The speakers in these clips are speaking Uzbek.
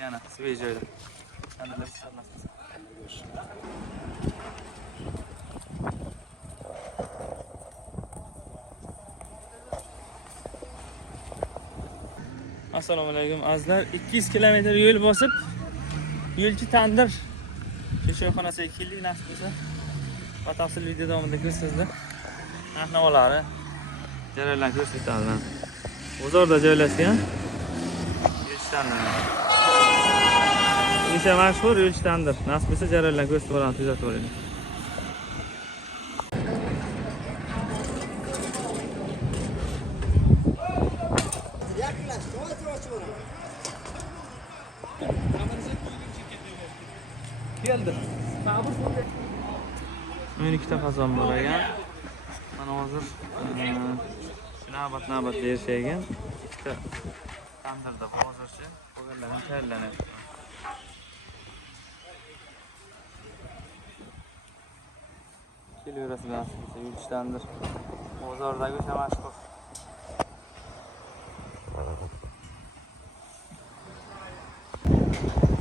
Yana свежий. Assalomu alaykum azizlar. 200 kilometr yo'l bosib, yo'lchi tandir choyxonasiga keldik nasib bo'lsa. Batafsil video davomida ko'rsatasiz. Narx-navolari, jarayonlarni ko'rsatamiz. Bozorda joylashgan yo'lchi tandir. O'sha mashhur yo'lchi tandir. Nasib bo'lsa jarayonlarni ko'rsatib boramiz, kuzatib boringlar. Geldi. Men ikkita qozon bor ekan. Mana hozir navbat berishgan. Ikkita tandirda hozircha qo'yganlarni tayyorlanyapti. Kelaverasizlar, yo'lchi tandir. Bozordagi o'sha mashhur.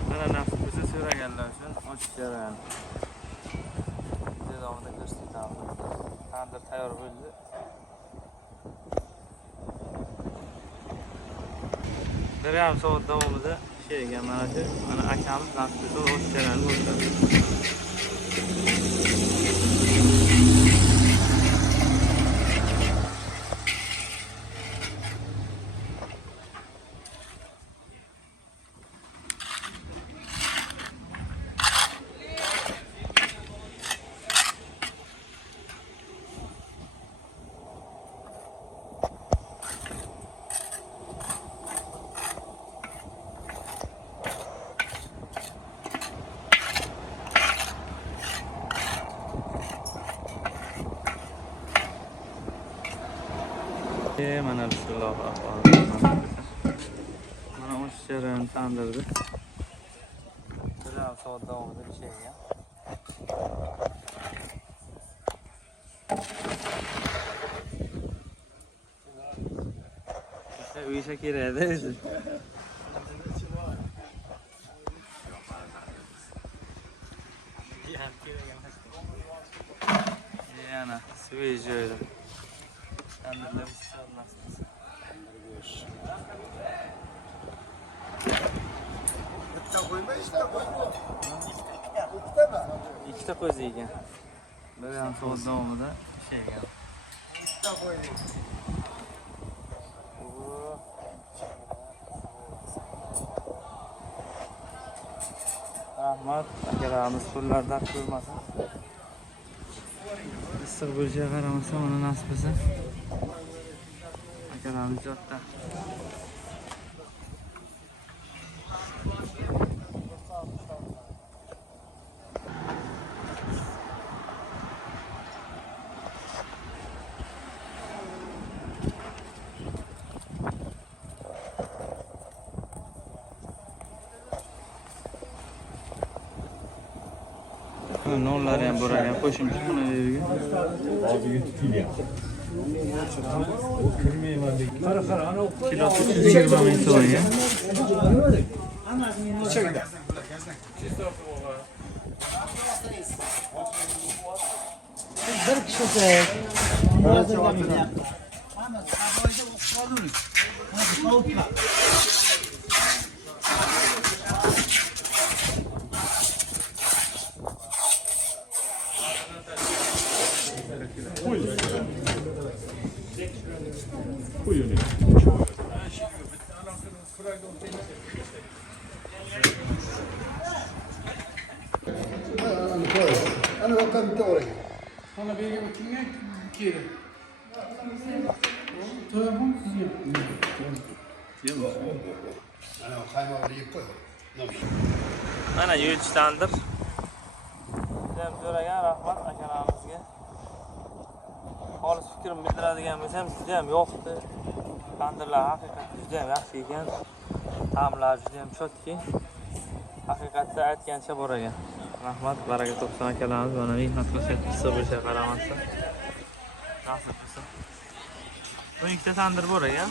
Mana nasib bo'lsa so'raganlar uchun ochiq jarayon. Davomida ko'rsatamiz. Tandir tayyor bo'ldi. Bir yarim soat davomida ekan mana shu. Mana akamiz nasib bo'lsa ochiq jarayonni boshladi. Mana bismillahirrahmanirrahim. Mana o'sha jarayonni tandirdi. Bir yarim soat davomida pishirgan. İşte uyuşa kerak-da o'zi. Yana свежий. Tandirlar istalmasınız. İkita qo'zi ekan. Bir yarim soat davomida pishirgan. Rahmat, akalarimiz qo'llardan ko'rmasin. Issiq bo'lishiga qaramasa, mana nasib bo'lsa akalarimiz jotda. Nonlar ham bor ekan, qo'shimcha buni yerga. Hozirga tutilgan. Qara, ana kilosi 320 ming so'm ekan. Bir kishisi. Ana bakalım bir oraya. Sana bir kimden kiri? Telefon size. Ana kaymağı koy. Mana yo'lchi tandir. Jam so'ragan rahmat akalarimizga. Xolis fikrimni bildiradigan bo'lsam, juda ham yoqdi. Tandirlar haqiqatda juda ham yaxshi ekan. Ta'mlari juda ham chotki. Haqiqatda aytgancha bor ekan. Rahmat, baraka topsin akalarimiz. Mana mehnat qilishyapti, issiq bo'lishiga qaramasdan. Nasib bo'lsa. 12 ta tandir bor ekan.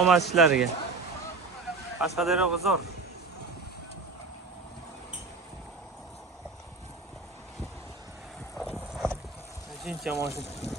Omad ishlariga. Qashqadaryo bozor. Nechinchi mashina?